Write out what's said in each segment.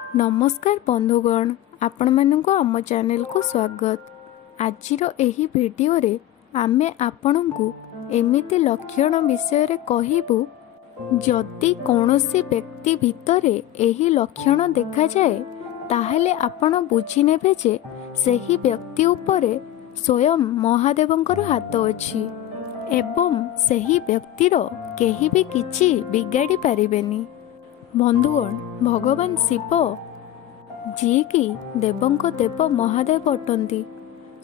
नमस्कार बंधुगण, आपण मानंको आम चैनल को स्वागत। आजिर एही वीडियो रे आमे आपणंकु एमिति लक्षण विषय रे कहिबु जदि कौनसी व्यक्ति भितरे एही लक्षण देखा जाए ताहेले आपण बुझी नेबे जे सेही व्यक्ति उपरे स्वयं महादेवंकर हाथ अछि एवं सेही व्यक्तिर केही भी किछि बिगाड़ी पारिबेनी। बंधुगण, भगवान शिव जी की देवंक देव महादेव अटंती,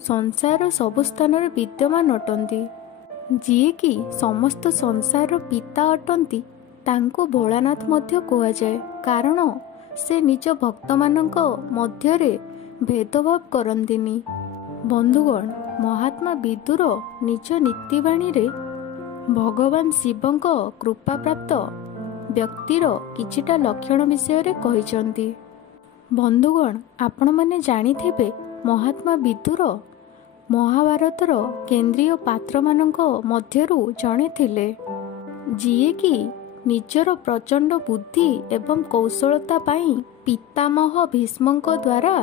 संसार सबु स्थान विद्यमान अटंती, जी की समस्त संसार पिता अटंती, तांको भोलानाथ मध्य कहा जाए कारण से निज भक्त मानक मध्यरे भेदभाव करंतिनी। बंधुगण, महात्मा विदुर निज नीतिवाणी रे भगवान शिवंक कृपा प्राप्त व्यक्तिर किछिटा लक्षण विषय रे कहिसंती। बंधुगण, आपण माने जानिथिबे महात्मा विदुर महाभारतर केंद्रीय पात्र मानक मध्यरु जणे थिले, जिए कि निजर प्रचंड बुद्धि एवं कौशलता पाई पितामह भीष्मक द्वारा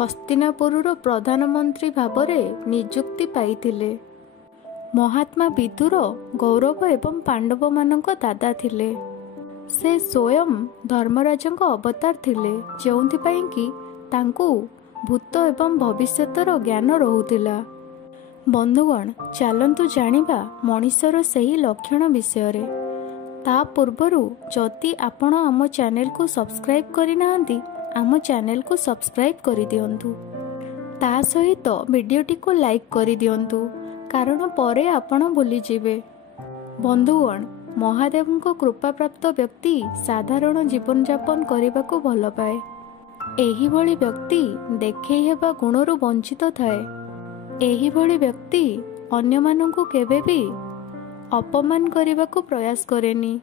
हस्तिनापुरर प्रधानमंत्री भावरे नियुक्ति पाइथिले। महात्मा विदुर गौरव एवं पांडव मानक दादा थिले। से स्वयं धर्मराजंक अवतार थिले, जोंथिपाई कि तांकु भूत एवं भविष्यतर ज्ञान रहुतिला। बंधुगण, चलंतु जानिबा मनीषर सही लक्षण विषय रे। ता पूर्वरु जदि आपण आम चैनल को सब्सक्राइब करि नाहंती, आम चैनल को सब्सक्राइब करि दियंतु। ता सहित वीडियोटी को लाइक करि दियंतु कारण परे आपण भूली जिवे। बंधुगण, महादेव को कृपा प्राप्त व्यक्ति साधारण जीवन यापन करने को भल पाए। एही भली व्यक्ति देखे हेबा गुणरू वंचित थाए। एही भली व्यक्ति अन्य मानंकु केबे भी अपमान करने को प्रयास करेनी,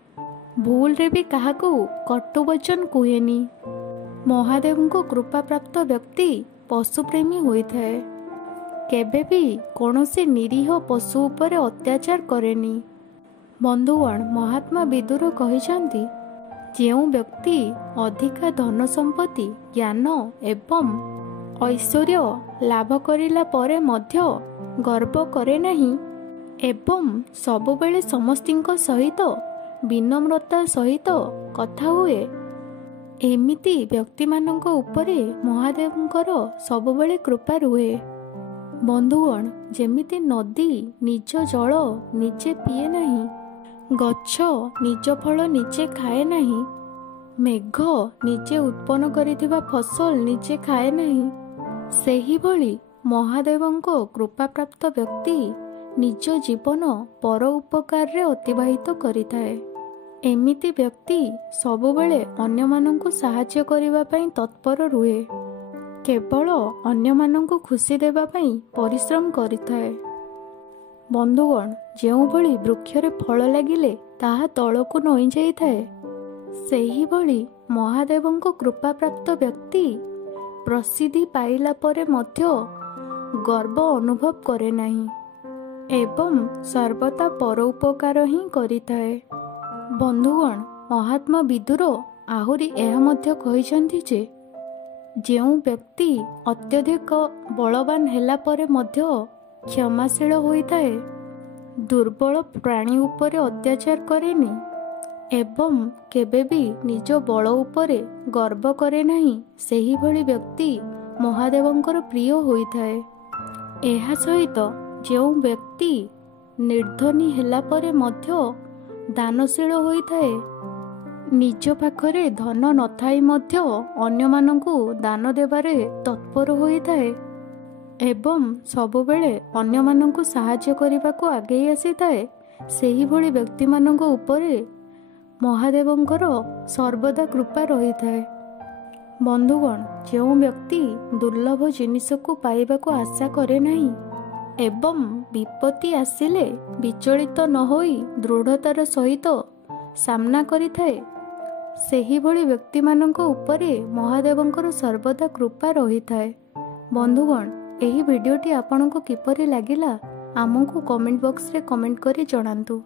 भूल रे भी काहाकू कटु वचन कुहेनी। महादेव को कृपा प्राप्त व्यक्ति पशुप्रेमी होइथाए, केबे भी कौनसी निरीह पशु उपरे अत्याचार करेनी। बंधुगण, महात्मा विदुर कहिसंती, जेउ व्यक्ति अधिका धन संपत्ति ज्ञान एवं ऐश्वर्य लाभ करिला परे मध्य गर्व करे नहीं एवं सबुबेले समस्तिंक सहित विनम्रता सहित कथा हुए, एमिति व्यक्ति मानक उपरे महादेवंकर सबुबेले कृपा रुहे। बंधुगण, जेमिति नदी निज जल निजे पिए नहीं, गछ निज फल निजे खाए नहीं, मेघ निजे उत्पन्न करिथिबा फसल निजे खाए नहीं, सेही भली महादेवंको कृपा प्राप्त व्यक्ति निज जीवन पर उपकार रे अतिबाहित करिथाए। एमिति व्यक्ति सबुबेले अन्य मानंकु सहाय्य करिबा पई तत्पर रुहे, केवल अन्य मानंकु खुशी देबा पई परिश्रम करिथाए। बंधुगण, जेउ भली वृक्षरे फल लागिले ताहा तळकु नई जाइथाए, सेही भली महादेवंको कृपा प्राप्त व्यक्ति प्रसिद्धि पाइला परे मध्य गर्व अनुभव करे नहीं एवं सर्वदा परोपकार ही करिथाए। बंधुगण, महात्मा विदुर आहुरी एहा मध्य कहिसंती जे जेउ व्यक्ति अत्यधिक बलवान हेला परे मध्य क्षमाशील होइथाए, दुर्बल प्राणी उपरे अत्याचार करेनी एवं केबे भी निज बल उपरे गर्व करे नहीं, सेही भली व्यक्ति महादेवंकर प्रिय होइथाए। एहा सहित जेउ व्यक्ति निर्धनी हेला परे मध्य दानशील होइथाए, निज पाखरे धन नथाई मध्य अन्य मानंकु दान देबारे तत्पर होइथाए एवं सबुबेले अन्य मानंकु सहाय्य करिबाकू आगे आसीथाए, सेही भली व्यक्ति मानंक उपरे महादेवंकर सर्वदा कृपा रहिथाए। बंधुगण, जेउ व्यक्ति दुर्लभ जिनिसकू पाइबाकू आशा करे नहीं एवं विपत्ति आसिले विचलित न होई दृढ़तार सहित सामना करिथाए, सेही भली व्यक्ति मानंक उपरे महादेवंकर सर्वदा कृपा रहिथाए। बंधुगण, एही वीडियोटी आपनको किपरि लागिला आमको कमेंट बॉक्स रे कमेंट करी जणांतु।